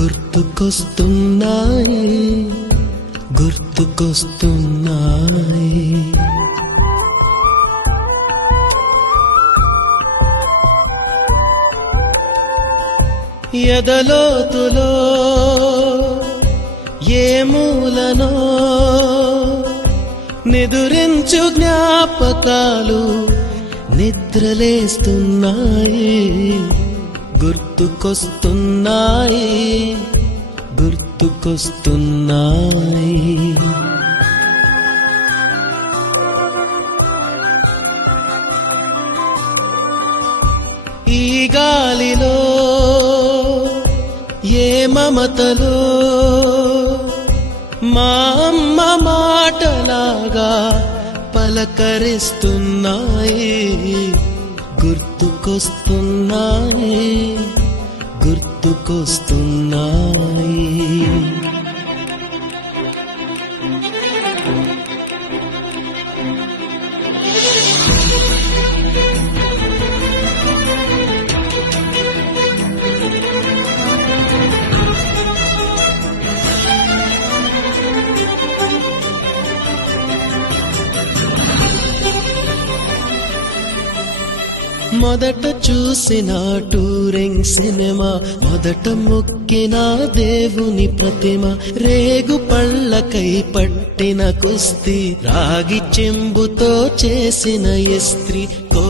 గుర్తుకొస్తున్నాయి గుర్తుకొస్తున్నాయి. ఎదలోతులో ఏ మూలనో నిదురించు జ్ఞాపకాలు నిద్రలేస్తున్నాయి. గుర్తుకొస్తున్నాయి గుర్తుకొస్తున్నాయి. ఈ గాలిలో ఏ మమతలో మా అమ్మ మాటలాగా పలకరిస్తున్నాయి. గుర్తుకొస్తున్నాయి గుర్తుకొస్తున్నాయి. మొదట చూసిన టూరింగ్ సినిమా, మొదట మొక్కిన దేవుని ప్రతిమ, రేగు పళ్ళకై పట్టిన కుస్తీ, రాగి చెంబుతో చేసిన ఇస్త్రీ.